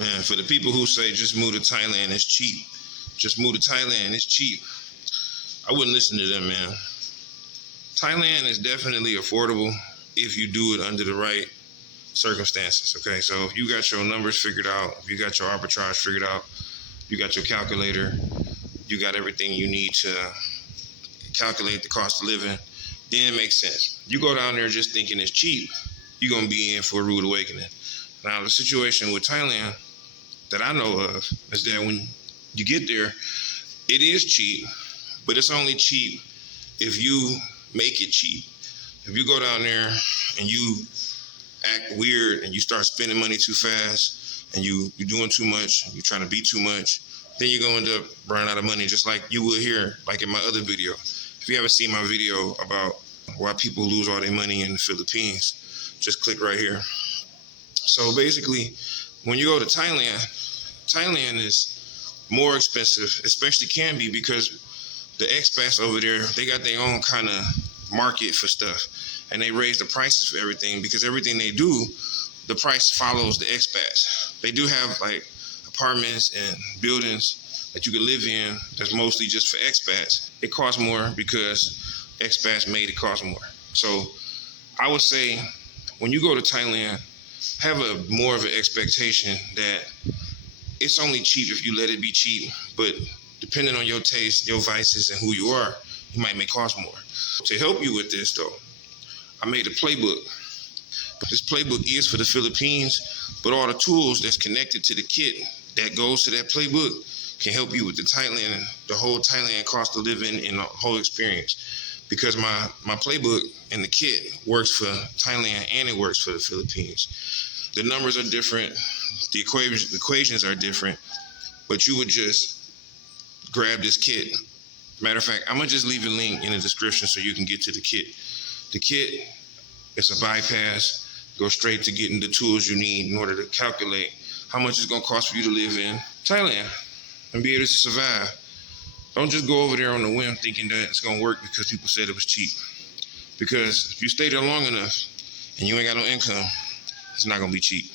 Man, for the people who say just move to Thailand, it's cheap. Just move to Thailand, it's cheap. I wouldn't listen to them, man. Thailand is definitely affordable if you do it under the right circumstances, okay? So if you got your numbers figured out, if you got your arbitrage figured out, you got your calculator, you got everything you need to calculate the cost of living, then it makes sense. You go down there just thinking it's cheap, you're gonna be in for a rude awakening. Now, the situation with Thailand that I know of is that when you get there, it is cheap, but it's only cheap if you make it cheap. If you go down there and you act weird and you start spending money too fast and you're doing too much, you're trying to be too much, then you're going to end up running out of money, just like you would here, like in my other video. If you haven't seen my video about why people lose all their money in the Philippines, just click right here. So basically, when you go to Thailand, Thailand is more expensive, especially can be, because the expats over there, they got their own kind of market for stuff, and they raise the prices for everything because everything they do, the price follows the expats. They do have like apartments and buildings that you can live in that's mostly just for expats. It costs more because expats made it cost more. So I would say when you go to Thailand, have more of an expectation that it's only cheap if you let it be cheap, but depending on your taste, your vices, and who you are, it might cost more. To help you with this though, I made a playbook. This playbook is for the Philippines, but all the tools that's connected to the kit that goes to that playbook can help you with the whole Thailand cost of living and the whole experience. Because my playbook and the kit works for Thailand and it works for the Philippines. The numbers are different, the equations are different, but you would just grab this kit. Matter of fact, I'm gonna just leave a link in the description so you can get to the kit. The kit is a bypass, go straight to getting the tools you need in order to calculate how much it's gonna cost for you to live in Thailand and be able to survive. Don't just go over there on the whim thinking that it's gonna work because people said it was cheap. Because if you stay there long enough and you ain't got no income, it's not gonna be cheap.